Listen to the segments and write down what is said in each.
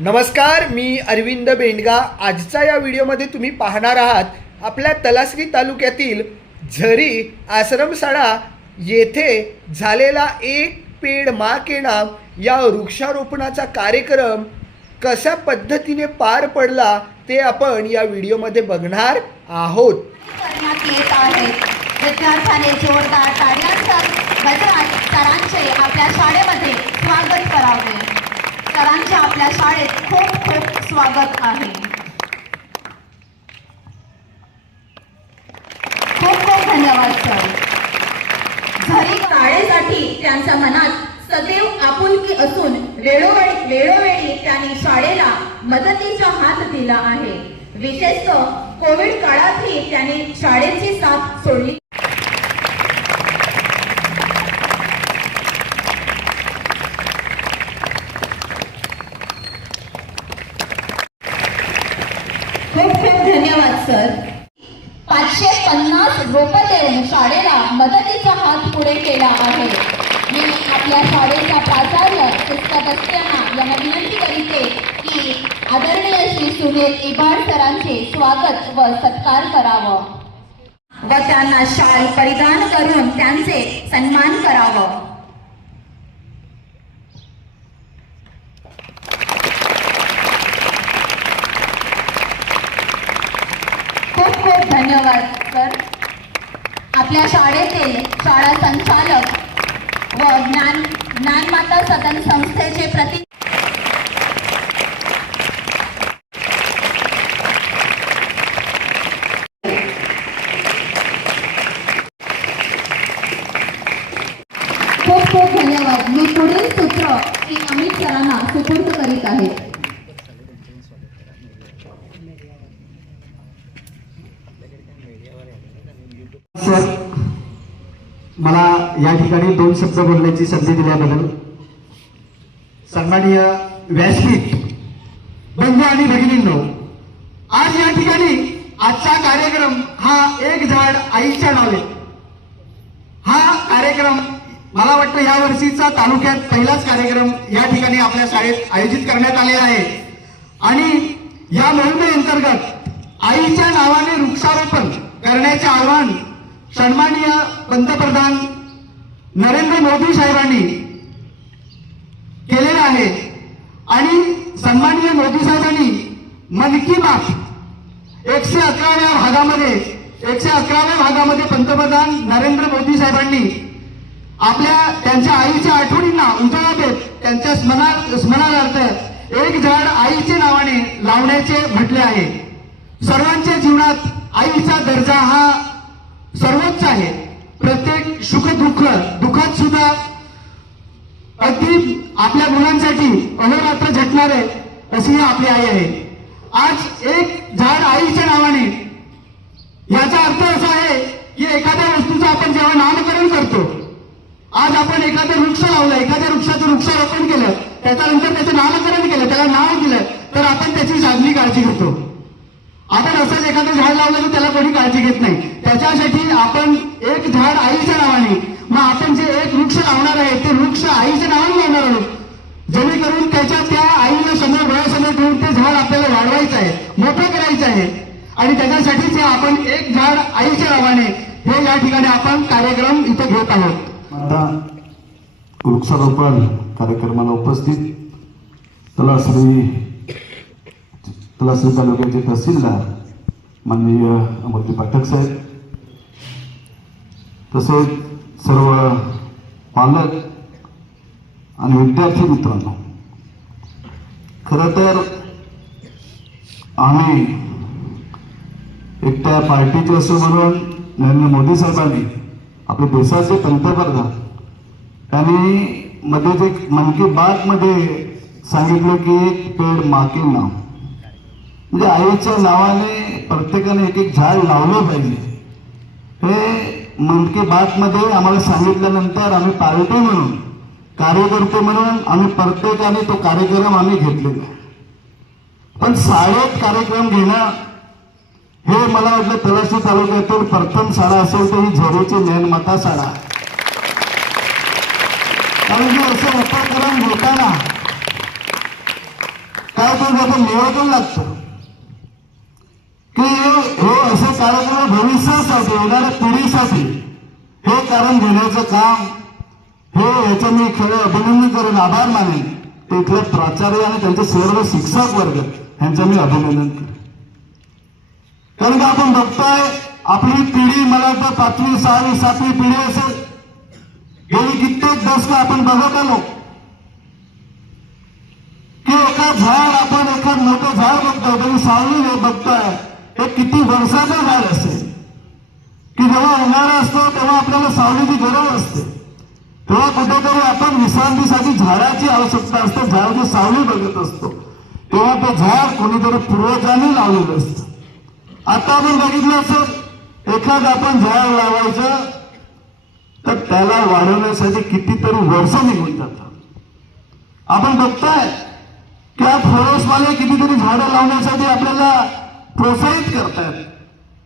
नमस्कार मी अरविंद बेंडगा. आजचा या व्हिडिओमध्ये तुम्ही पाहणार आहात आपल्या तलासरी तालुक्यातील झरी आश्रमशाळा येथे झालेला एक पेड मा के नाम या वृक्षारोपणाचा कार्यक्रम कशा पद्धतीने पार पडला ते आपण या व्हिडिओमध्ये बघणार आहोत. करण्यात येत आहे. विद्यार्थ्याने जोरदार गजरात सरांचे आपल्या शाळेमध्ये स्वागत करावे. सरांचे आपल्या शाळेत खूप खूप स्वागत आहे. खूप खूप धन्यवाद सर घरी शाळेसाठी त्यांच्या मनात सदैव आपुलकी असून वेळोवेळी वेळोवेळी त्यांनी शाळेला मदतीचा हात दिला आहे. विशेषतः कोविड काळातही त्यांनी शाळेची साथ सोडली खूप खूप धन्यवाद सर पाचशे पन्नास रोपं देऊन शाळेला मदतीचा हात पुढे केला आहे मी आपल्या शाळेच्या प्राचार्य पुस्तक असताना यांना विनंती करीते की आदरणीय श्री सुनील इबाड सरांचे स्वागत व सत्कार करावं. व त्यांना शाल परिधान करून त्यांचे सन्मान करावं. खूप खूप धन्यवाद सर. आपल्या शाळेतील शाळा संचालक व ज्ञान ज्ञानमाता सदन संस्थेचे प्रति खूप धन्यवाद. मी पुढील सूत्र श्री अमित सरांना सुपूर्द करीत आहे. सर मला या ठिकाणी दोन शब्द बोलण्याची संधी दिल्याबद्दल सन्माननीय व्यासपीठ बंधू आणि भगिनींनो आज या ठिकाणी आजचा कार्यक्रम हा एक झाड आईच्या नावे. हा कार्यक्रम मला वाटतं या वर्षीचा तालुक्यात पहिलाच कार्यक्रम या ठिकाणी आपल्या शाळेत आयोजित करण्यात आलेला आहे. आणि या मोहिमेअंतर्गत आईच्या नावाने वृक्षारोपण करण्याचे आवाहन सन्माननीय पंतप्रधान नरेंद्र मोदी साहेबांनी केलेलं आहे. आणि सन्माननीय मोदी साहेबांनी मन की बात एकशे अकराव्या भागामध्ये एकशे अकराव्या भागामध्ये पंतप्रधान नरेंद्र मोदी साहेबांनी आपल्या त्यांच्या आईच्या आठवणींना उजाळा देत त्यांच्या स्मरणा स्मरणार्थ एक झाड आईचे नावाने लावण्याचे म्हटले आहे. सर्वांच्या जीवनात आईचा दर्जा हा सर्वोच्च आहे. प्रत्येक सुख दुःख दुःखात सुद्धा अगदी आपल्या मुलांसाठी अहोरात्र झटणारे अशी ही आपली आई आहे. आज एक झाड आईच्या नावाने याचा अर्थ असा आहे की एखाद्या वस्तूचं आपण जेव्हा नामकरण करतो आज आपण एखादं वृक्ष लावलं एखाद्या वृक्षाचं वृक्षारोपण केलं त्याच्यानंतर त्याचं नामकरण केलं त्याला नाव दिलं तर आपण त्याची चांगली काळजी घेतो. आपण असंच एखादं झाड लावलं तर त्याला कोणी काळजी घेत नाही. त्याच्यासाठी आपण एक झाड आईच्या नावाने मग आपण जे एक वृक्ष लावणार आहे ते वृक्ष आईच्या नावाने लावणार आहोत. जेणेकरून त्याच्या त्या आईला समोर डोळ्यासमोर ठेवून ते झाड आपल्याला वाढवायचं आहे मोठं करायचं आहे. आणि त्याच्यासाठीच आपण एक झाड आईच्या नावाने हे या ठिकाणी आपण कार्यक्रम इथे घेत आहोत. आता वृक्षारोपण कार्यक्रमाला उपस्थित तलासरी तलासरी तालुक्याचे तहसीलदार माननीय अमोलजी पाठक साहेब तसेच सर्व पालक आणि विद्यार्थी मित्रांनो खरं तर आम्ही एकट्या पार्टीचे असो म्हणून नरेंद्र मोदी साहेबांनी आपले देशाचे पंतप्रधान. त्यांनी मध्ये जे मन की बात मध्ये सांगितलं की एक पेड माके नाव. म्हणजे आईच्या नावाने प्रत्येकाने एक एक झाड लावलं पाहिजे. हे मन की बात मध्ये आम्हाला सांगितल्यानंतर आम्ही पार्टी म्हणून कार्यकर्ते म्हणून आम्ही प्रत्येकाने तो कार्यक्रम आम्ही घेतलेला पण शाळेत कार्यक्रम घेणं हे मला वाटलं तलाशी तालुक्यातील प्रथम शाळा असेल तर ही झोरेची ज्ञानमाता शाळा. कारण की असं उपक्रम घेताना काय तरी आपण नियोजन लागतं. की हे असे कार्यक्रम भविष्यासाठी येणाऱ्या पिढीसाठी हे कारण घेण्याचं काम हे याचं मी खरं अभिनंदन करेन आभार मानेन. तिथले प्राचार्य आणि त्यांचे सर्व शिक्षक वर्ग यांचं मी अभिनंदन करेन कारण का आपण बघतोय आपली पिढी मला वाटतं पाचवी सहावी सातवी पिढी असेल. गेली कित्येक दशक आपण बघत आलो. की एका झाड आपण एखाद मोठं झाड बघतो तुम्ही सावली बघताय हे किती वर्षाचं झाड असेल. की जेव्हा उन्हाळा असतो तेव्हा आपल्याला सावलीची गरज असते. तेव्हा कुठेतरी आपण विश्रांतीसाठी झाडाची आवश्यकता असते झाडाची सावली बघत असतो. तेव्हा ते झाड कोणीतरी पूर्वजांनी लावलेलं असतं. आता आपण बघितलं असं एखादं आपण झाड लावायचं तर त्याला वाढवण्यासाठी कितीतरी वर्ष निघून जातात. आपण बघताय की फळसवाले कितीतरी झाडं लावण्यासाठी आपल्याला प्रोत्साहित करतायत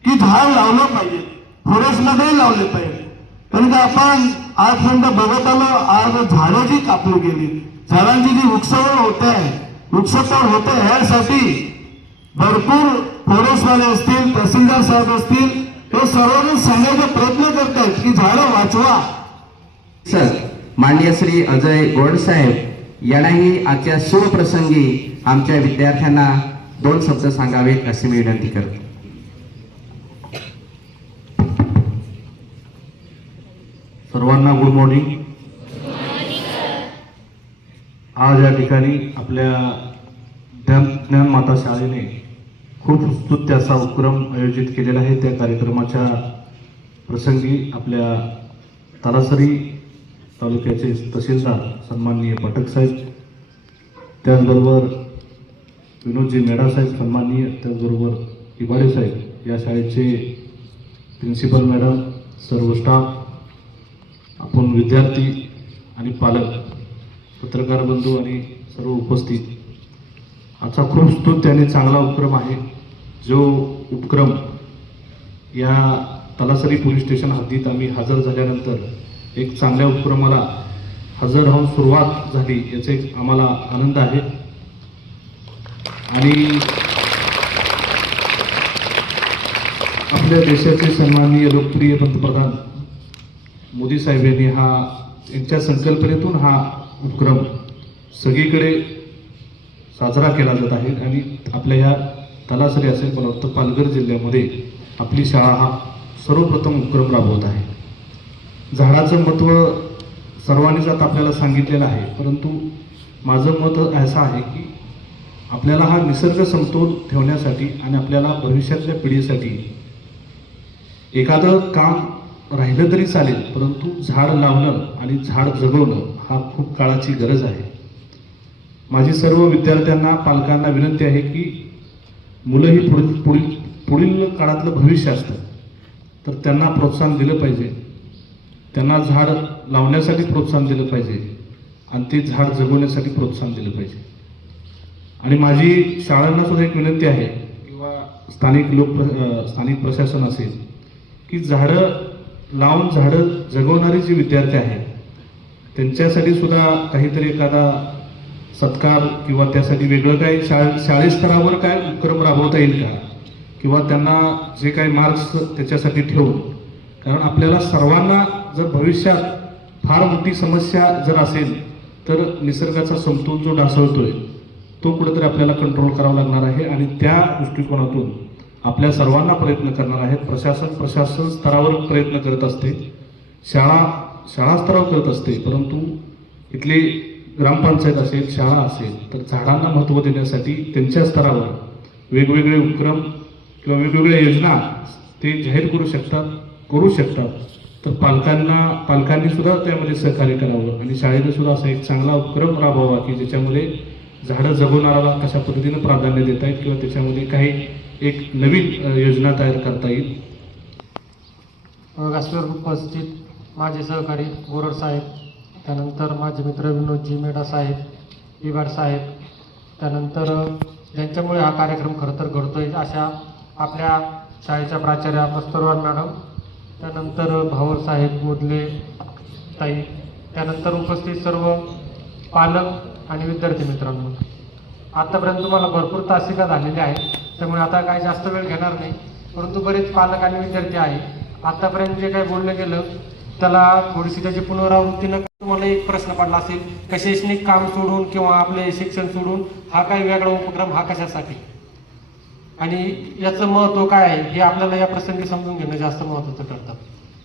की झाड लावलं पाहिजे. फॉरेस्टमध्ये लावले पाहिजे. कारण का आपण आजपर्यंत बघत आलो आज झाडं जी कापली गेली झाडांची जी वृक्षवळ होते आहे वृक्षतोड आहे ह्यासाठी भरपूर पोलीसवाले असतील तहसीलदार साहेब असतील हे सर्वांनी सांगायचा प्रयत्न करतायत की झाडं वाचवा. सर माननीय श्री अजय गोडसाहेब यांनाही आजच्या शुभप्रसंगी आमच्या विद्यार्थ्यांना दोन शब्द सांगावेत अशी मी विनंती करतो. सर्वांना गुड मॉर्निंग. आज या ठिकाणी आपल्या ज्ञान माता शाळेने खूप स्तुत्य असा उपक्रम आयोजित केलेला आहे. त्या कार्यक्रमाच्या प्रसंगी आपल्या तलासरी तालुक्याचे तहसीलदार सन्माननीय पाठक साहेब त्याचबरोबर विनोदजी मेढासाहेब सन्माननीय त्याचबरोबर इबाडे साहेब या शाळेचे प्रिन्सिपल मॅडम सर्व स्टाफ आपण विद्यार्थी आणि पालक पत्रकार बंधू आणि सर्व उपस्थित आजचा खूप स्तुत्य त्याने चांगला उपक्रम आहे. जो उपक्रम या तलासरी पोलीस स्टेशन हद्दीत आम्ही हजर झाल्यानंतर एक चांगल्या उपक्रमाला हजर राहून सुरुवात झाली याचा एक आम्हाला आनंद आहे. आणि आपल्या देशाचे सन्माननीय लोकप्रिय पंतप्रधान मोदी साहेब यांनी हा यांच्या संकल्पनेतून हा उपक्रम सगळीकडे साजरा केला जात आहे आणि आपल्या या तलासरी असेल मला वाटतं पालघर जिल्ह्यामध्ये आपली शाळा हा सर्वप्रथम उपक्रम राबवत आहे. झाडाचं महत्त्व सर्वांनीच आता आपल्याला सांगितलेलं आहे परंतु माझं मत असं आहे की आपल्याला हा निसर्ग समतोल ठेवण्यासाठी आणि आपल्याला भविष्यातल्या पिढीसाठी एखादं काम राहिलं तरी चालेल परंतु झाड लावणं आणि झाड जगवणं हा खूप काळाची गरज आहे. माझी सर्व विद्यार्थ्यांना पालकांना विनंती आहे की मुलं ही पुढील पुढील पुढील काळातलं भविष्य असतं. तर त्यांना प्रोत्साहन दिलं पाहिजे. त्यांना झाड लावण्यासाठी प्रोत्साहन दिलं पाहिजे. आणि ते झाड जगवण्यासाठी प्रोत्साहन दिलं पाहिजे. आणि माझी शाळांना सुद्धा एक विनंती आहे किंवा स्थानिक लोक स्थानिक प्रशासन असेल की झाडं लावून झाडं जगवणारे जे विद्यार्थी आहेत त्यांच्यासाठी सुद्धा काहीतरी एखादा सत्कार किंवा त्यासाठी वेगळं काही शाळे शाळेस्तरावर काय उपक्रम राबवता येईल का? किंवा त्यांना जे काही मार्क्स त्याच्यासाठी ठेवून. कारण आपल्याला सर्वांना जर भविष्यात फार मोठी समस्या जर असेल तर निसर्गाचा समतोल जो ढासळतोय तो कुठेतरी आपल्याला कंट्रोल करावा लागणार आहे आणि त्या दृष्टिकोनातून आपल्या सर्वांना प्रयत्न करणार आहेत. प्रशासन प्रशासन स्तरावर प्रयत्न करत असते. शाळा शाळा स्तरावर करत असते परंतु इथली ग्रामपंचायत असेल शाळा असेल तर झाडांना महत्त्व देण्यासाठी त्यांच्या स्तरावर वेगवेगळे उपक्रम किंवा वेगवेगळ्या योजना ते जाहीर करू शकतात करू शकतात. तर पालकांना पालकांनी सुद्धा त्यामध्ये सहकार्य करावं आणि शाळेने सुद्धा असा एक चांगला उपक्रम राबवावा की ज्याच्यामध्ये झाडं जगवणाऱ्याला कशा पद्धतीनं प्राधान्य देता येईल किंवा त्याच्यामध्ये काही एक नवीन योजना तयार करता येईल. व्यासपीठावर उपस्थित माझे सहकारी गोरड साहेब त्यानंतर माझे मित्र विनोदजी मेढा साहेब इबाड साहेब त्यानंतर ज्यांच्यामुळे हा कार्यक्रम खरं तर घडतोय अशा आपल्या शाळेच्या प्राचार्या मस्तरवार मॅडम त्यानंतर भावर साहेब मोदले ताई त्यानंतर उपस्थित सर्व पालक आणि विद्यार्थी मित्रांनो. आत्तापर्यंत तुम्हाला भरपूर तासिका झालेली आहे त्यामुळे आता काही जास्त वेळ घेणार नाही परंतु बरेच पालक आणि विद्यार्थी आहे आत्तापर्यंत जे काही बोललं गेलं त्याला थोडीशी त्याची पुनरावृत्ती न तुम्हाला एक प्रश्न पडला असेल का शैक्षणिक काम सोडून किंवा आपले शिक्षण सोडून हा काही वेगळा उपक्रम हा कशासाठी? आणि याचं महत्त्व काय आहे? हे आपल्याला या प्रसंगी समजून घेणं जास्त महत्त्वाचं ठरतं.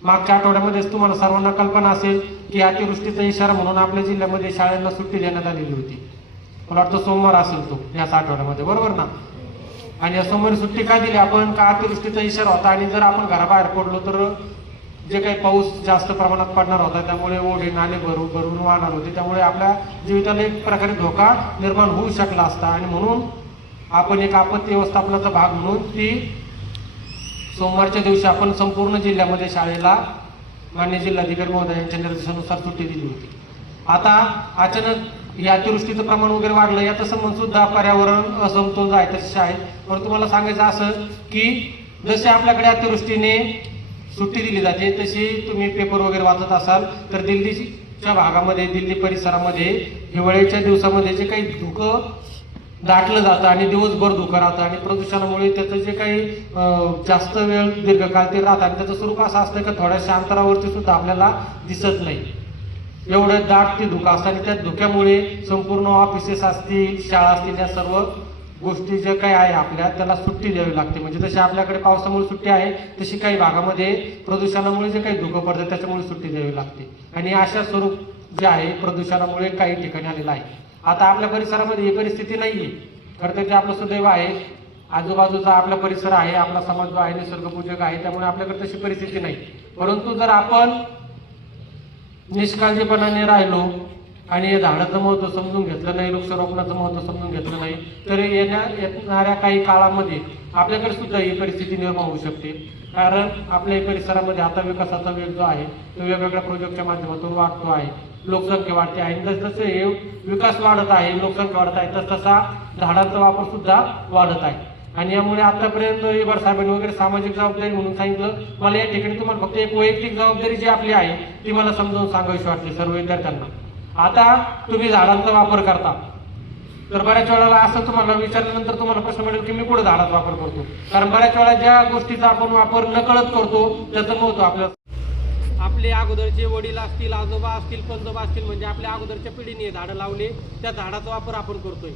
मागच्या आठवड्यामध्येच तुम्हाला सर्वांना कल्पना असेल की अतिवृष्टीचा इशारा म्हणून आपल्या जिल्ह्यामध्ये शाळांना सुट्टी देण्यात आलेली होती. मला वाटतं सोमवार असेल तो याच आठवड्यामध्ये. बरोबर ना? आणि या सोमवारी सुट्टी का दिली आपण? का अतिवृष्टीचा इशारा होता? आणि जर आपण घराबाहेर पडलो तर जे काही पाऊस जास्त प्रमाणात पडणार होता त्यामुळे ओढे नाले भरून भरून वाहणार होते. त्यामुळे आपल्या जीविताला एक प्रकारे धोका निर्माण होऊ शकला असता. आणि म्हणून आपण एक आपत्ती व्यवस्थापनाचा भाग म्हणून ती सोमवारच्या दिवशी आपण संपूर्ण जिल्ह्यामध्ये शाळेला मान्य जिल्हाधिकारी महोदय यांच्या निर्देशानुसार सुट्टी दिली होती. आता अचानक या अतिवृष्टीचं प्रमाण वगैरे वाढलं याचा संबंध सुद्धा पर्यावरण असमतोल आहे. तसे आहेत परंतु मला सांगायचं असं की जसे आपल्याकडे अतिवृष्टीने सुट्टी दिली जाते. तशी तुम्ही पेपर वगैरे वाचत असाल तर दिल्लीच्या भागामध्ये दिल्ली परिसरामध्ये हिवाळ्याच्या दिवसामध्ये जे काही धुकं दाटलं जातं आणि दिवसभर धुकं राहतं आणि प्रदूषणामुळे त्याचं जे काही जास्त वेळ दीर्घकाळ ते राहतं आणि त्याचं स्वरूप असं असतं की थोड्याशा अंतरावरती सुद्धा आपल्याला दिसत नाही. एवढं दाट ते धुकं असतं आणि त्या धुक्यामुळे संपूर्ण ऑफिसेस असतील शाळा असतील या सर्व गोष्टी ज्या काही आहे आपल्या त्याला सुट्टी द्यावी लागते. म्हणजे जशी आपल्याकडे पावसामुळे सुट्टी आहे तशी काही भागामध्ये प्रदूषणामुळे जे काही धुकं पडतं त्याच्यामुळे सुट्टी द्यावी लागते. आणि अशा स्वरूप जे आहे प्रदूषणामुळे काही ठिकाणी आलेलं आहे. आता आपल्या परिसरामध्ये ही परिस्थिती नाहीये. खरं तर ते आपलं सुदैव आहे आजूबाजूचा आपला परिसर आहे आपला समाज जो आहे निसर्गपूजक आहे त्यामुळे आपल्याकडे तशी परिस्थिती नाही. परंतु जर आपण निष्काळजीपणाने राहिलो आणि या झाडाचं महत्त्व समजून घेतलं नाही वृक्षारोपणाचं महत्त्व समजून घेतलं नाही तर येण्या येणाऱ्या काही काळामध्ये आपल्याकडे सुद्धा ही परिस्थिती निर्माण होऊ शकते. कारण आपल्या परिसरामध्ये आता विकासाचा वेग जो आहे तो वेगवेगळ्या प्रोजेक्टच्या माध्यमातून वाढतो आहे. लोकसंख्या वाढते आहे. जसजसे हे विकास वाढत आहे लोकसंख्या वाढत आहे तस तसा झाडांचा वापर सुद्धा वाढत आहे. आणि यामुळे आतापर्यंत इबर साहेबांनी वगैरे सामाजिक जबाबदारी म्हणून सांगितलं. मला या ठिकाणी तुम्हाला फक्त एक वैयक्तिक जबाबदारी जी आपली आहे ती मला समजावून सांगावीशी वाटते सर्व विद्यार्थ्यांना. आता तुम्ही झाडांचा वापर करता. तर बऱ्याच वेळेला असं तुम्हाला विचारल्यानंतर तुम्हाला प्रश्न मिळेल की मी कुठे झाडाचा वापर करतो? कारण बऱ्याच वेळा ज्या गोष्टीचा आपण वापर नकळत करतो त्याचं महत्त्व आपल्या आपले अगोदरचे वडील असतील आजोबा असतील पंजोबा असतील म्हणजे आपल्या अगोदरच्या पिढीने झाडं लावले त्या झाडाचा वापर आपण करतोय.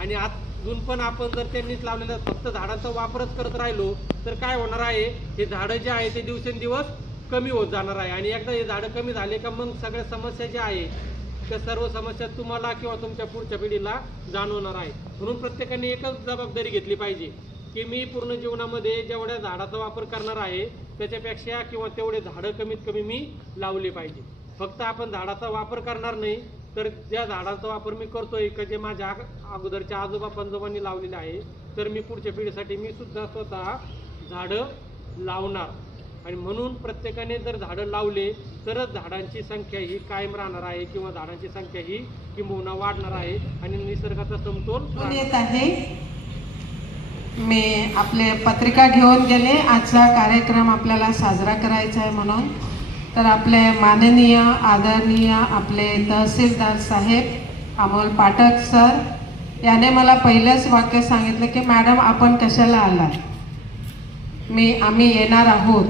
आणि अजून पण आपण जर त्यांनीच लावलेलं फक्त झाडांचा वापरच करत राहिलो तर काय होणार आहे? हे झाडं जे आहे ते दिवसेंदिवस कमी होत जाणार आहे. आणि एकदा हे झाडं कमी झाले का मग सगळ्या समस्या ज्या आहे त्या सर्व समस्या तुम्हाला किंवा तुमच्या पुढच्या पिढीला जाणवणार आहे म्हणून प्रत्येकाने एकच जबाबदारी घेतली पाहिजे की मी पूर्ण जीवनामध्ये जेवढ्या झाडाचा वापर करणार आहे त्याच्यापेक्षा किंवा तेवढे झाडं कमीत कमी मी लावले पाहिजे. फक्त आपण झाडाचा वापर करणार नाही तर ज्या झाडाचा वापर मी करतोय का जे माझ्या अगोदरच्या आजोबा पंजोबांनी लावलेले आहे तर मी पुढच्या पिढीसाठी मी सुद्धा स्वतः झाडं लावणार. आणि म्हणून प्रत्येकाने जर झाडं लावले तरच झाडांची संख्या ही कायम राहणार आहे किंवा झाडांची संख्या ही किंबहुना वाढणार आहे आणि निसर्गाचा समतोल येत आहे. मी आपले पत्रिका घेऊन गेले. आजचा कार्यक्रम आपल्याला साजरा करायचा आहे म्हणून. तर आपले माननीय आदरणीय आपले तहसीलदार साहेब अमोल पाठक सर याने मला पहिलंच वाक्य सांगितलं की मॅडम आपण कशाला आलात? मी आम्ही येणार आहोत.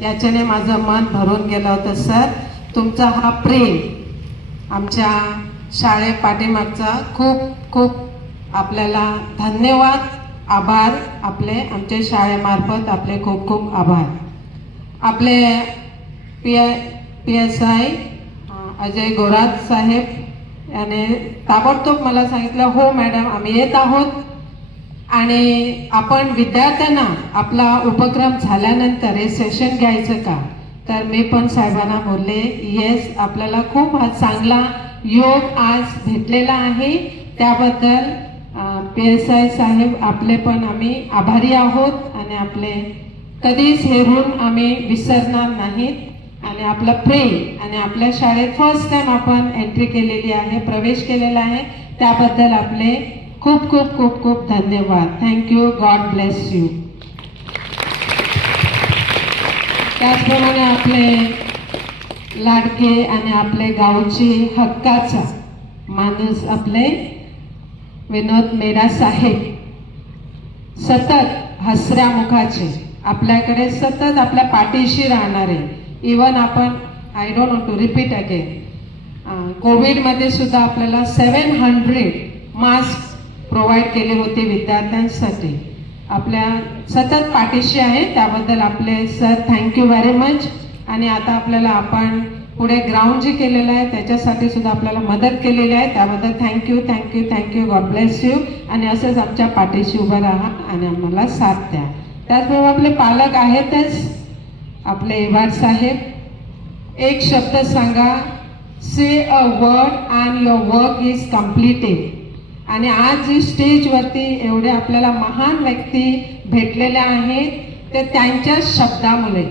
याच्याने माझं मन भरून गेलं होतं सर तुमचा हा प्रेम आमच्या शाळे पाठीमागचा खूप खूप आपल्याला धन्यवाद आभार आपले आमच्या शाळेमार्फत आपले खूप खूप आभार. आपले P I P S I Ajay Gorat साहेब याने ताबडतोब मला सांगितलं हो मॅडम आम्ही येत आहोत. आणि आपण विद्यार्थ्यांना आपला उपक्रम झाल्यानंतर हे सेशन घ्यायचं का? तर मी पण साहेबांना बोलले येस आपल्याला खूप चांगला योग आज भेटलेला आहे. त्याबद्दल पी एस आय साहेब आपले पण आम्ही आभारी आहोत आणि आपले कधीच हे ऋण आम्ही विसरणार नाहीत. आणि आपलं प्रेम आणि आपल्या शाळेत फर्स्ट टाइम आपण एंट्री केलेली आहे प्रवेश केलेला आहे. त्याबद्दल आपले खूप खूप खूप खूप धन्यवाद. थँक्यू गॉड ब्लेस यू त्याचप्रमाणे आपले लाडके आणि आपले गावचे हक्काचा माणूस आपले विनोद मेडा साहेब. सतत हसऱ्या मुखाचे आपल्याकडे सतत आपल्या पाठीशी राहणारे. इवन आपण I don't know to repeat again कोविडमध्ये सुद्धा आपल्याला सेवन हंड्रेड मास्क प्रोव्हाइड केले होते विद्यार्थ्यांसाठी. आपल्या सतत पाठीशी आहे त्याबद्दल आपले सर थँक्यू व्हेरी मच आणि आता आपल्याला आपण पुढे ग्राउंड जे केलेलं आहे त्याच्यासाठी सुद्धा आपल्याला मदत केलेली आहे. त्याबद्दल thank you thank you thank you God bless you आणि असंच आमच्या पाठीशी उभं राहा आणि आम्हाला साथ द्या. त्याचबरोबर आपले पालक आहेतच आपले इवाड साहेब. एक शब्द सांगा say a word and your work is completed आणि आज जी स्टेजवरती एवढे आपल्याला महान व्यक्ती भेटलेल्या आहेत ते त्यांच्या शब्दामुळे.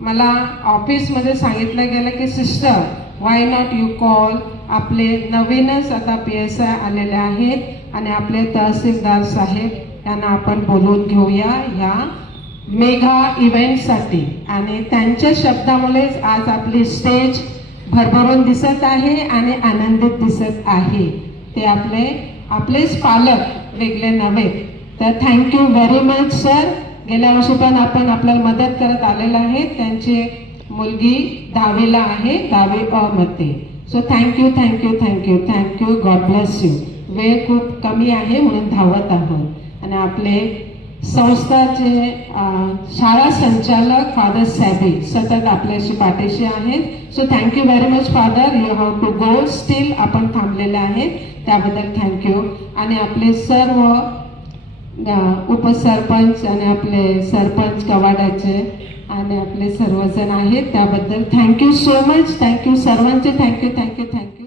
मला ऑफिसमध्ये सांगितलं गेलं की sister why not you call आपले नवीनच आता पी एस आय आलेले आहेत आणि आपले तहसीलदार साहेब यांना आपण बोलवून घेऊया ह्या मेगा इव्हेंटसाठी आणि त्यांच्या शब्दामुळेच आज आपली स्टेज भरभरून दिसत आहे आणि आनंदित दिसत आहे. ते आपले आपलेच पालक वेगळे नव्हे. तर थँक्यू व्हेरी मच सर गेल्या वर्षी पण आपण आपल्याला मदत करत आलेलं आहे. त्यांची मुलगी दहावीला आहे दहावी अ मध्ये. So thank you thank you thank you thank you God bless you वेळ खूप कमी आहे म्हणून धावत आहोत. आणि आपले संस्थाचे शाळा संचालक फादर सॅबी सतत आपल्याशी पाठीशी आहेत. So thank you very much father you have to go still आपण थांबलेले आहेत. त्याबद्दल थँक्यू आणि आपले सर्व उपसरपंच आणि आपले सरपंच कवाडाचे आणि आपले सर्वजण आहेत. त्याबद्दल thank you so much thank you सर्वांचे. Thank you thank you thank you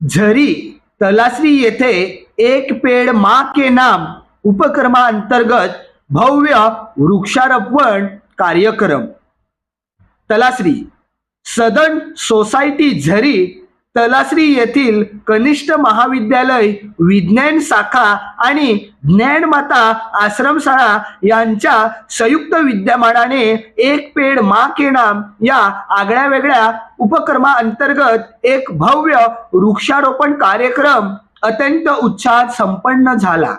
Zari Talasari येथे एक पेड मा के नाम उपक्रमाअंतर्गत भव्य वृक्षारोपण कार्यक्रम. तलासरी सदन सोसायटी झरी तलासरी येथील कनिष्ठ महाविद्यालय विज्ञान शाखा आणि ज्ञानमाता आश्रमशाळा यांच्या संयुक्त विद्यमानाने एक पेड मा के नाम या आगळ्या वेगळ्या उपक्रमाअंतर्गत एक भव्य वृक्षारोपण कार्यक्रम अत्यंत उत्साहात संपन्न झाला.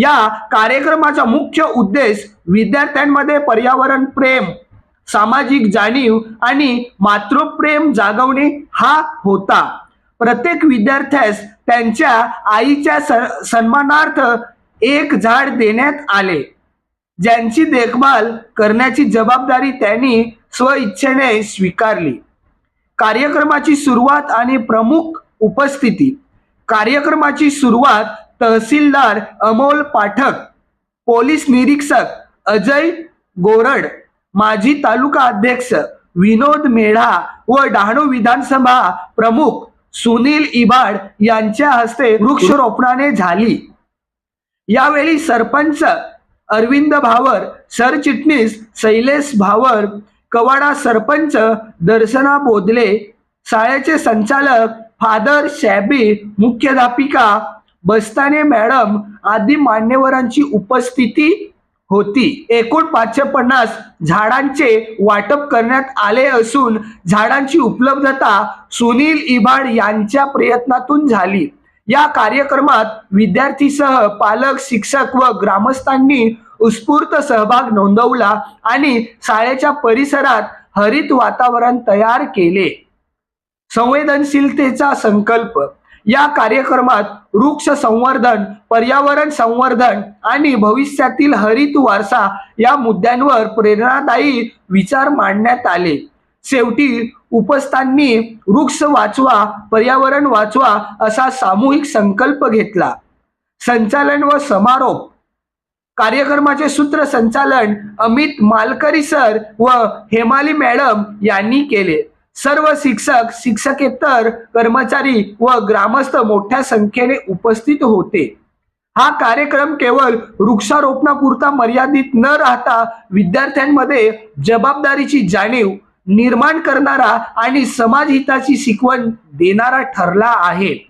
या कार्यक्रमाचा मुख्य उद्देश विद्यार्थ्यांमध्ये पर्यावरण प्रेम सामाजिक जाणीव आणि मातृप्रेम जागवणे हा होता. प्रत्येक विद्यार्थ्यास त्यांच्या आईच्या सन्मानार्थ एक झाड देण्यात आले. ज्यांची देखभाल करण्याची जबाबदारी त्यांनी स्वइच्छेने स्वीकारली. कार्यक्रमाची सुरुवात आणि प्रमुख उपस्थिती. कार्यक्रमाची सुरुवात तहसीलदार अमोल पाठक पोलीस निरीक्षक अजय गोरड माजी तालुका अध्यक्ष विनोद मेढा व डहाणू विधानसभा प्रमुख सुनील इबाड यांच्या हस्ते वृक्षरोपणाने झाली. यावेळी सरपंच अरविंद भावर सरचिटणीस शैलेश भावर कवाडा सरपंच दर्शना बोधले शाळेचे संचालक फादर शॅबी मुख्याध्यापिका बस्ताने मॅडम आदी मान्यवरांची उपस्थिती होती. एकूण पाचशे पन्नास झाडांचे वाटप करण्यात आले असून झाडांची उपलब्धता सुनील इबाड यांच्या प्रयत्नातून झाली. या कार्यक्रमात विद्यार्थीसह पालक शिक्षक व ग्रामस्थांनी उत्स्फूर्त सहभाग नोंदवला आणि शाळेच्या परिसरात हरित वातावरण तयार केले. संवेदनशीलतेचा संकल्प या कार्यक्रमात वृक्ष संवर्धन पर्यावरण संवर्धन आणि भविष्यातील हरित वारसा या मुद्द्यांवर प्रेरणादायी विचार मांडण्यात आले. शेवटी उपस्थांनी वृक्ष वाचवा पर्यावरण वाचवा असा सामूहिक संकल्प घेतला. संचालन व समारोप. कार्यक्रमाचे सूत्रसंचालन अमित मालकरी सर व हेमाली मॅडम यांनी केले. सर्व शिक्षक शिक्षकेतर कर्मचारी व ग्रामस्थ मोठ्या संख्येने उपस्थित होते. हा कार्यक्रम केवळ वृक्षारोपणापुरता मर्यादित न राहता विद्यार्थ्यांमध्ये जबाबदारीची जाणीव निर्माण करणारा आणि समाजहिताची शिकवण देणारा ठरला आहे.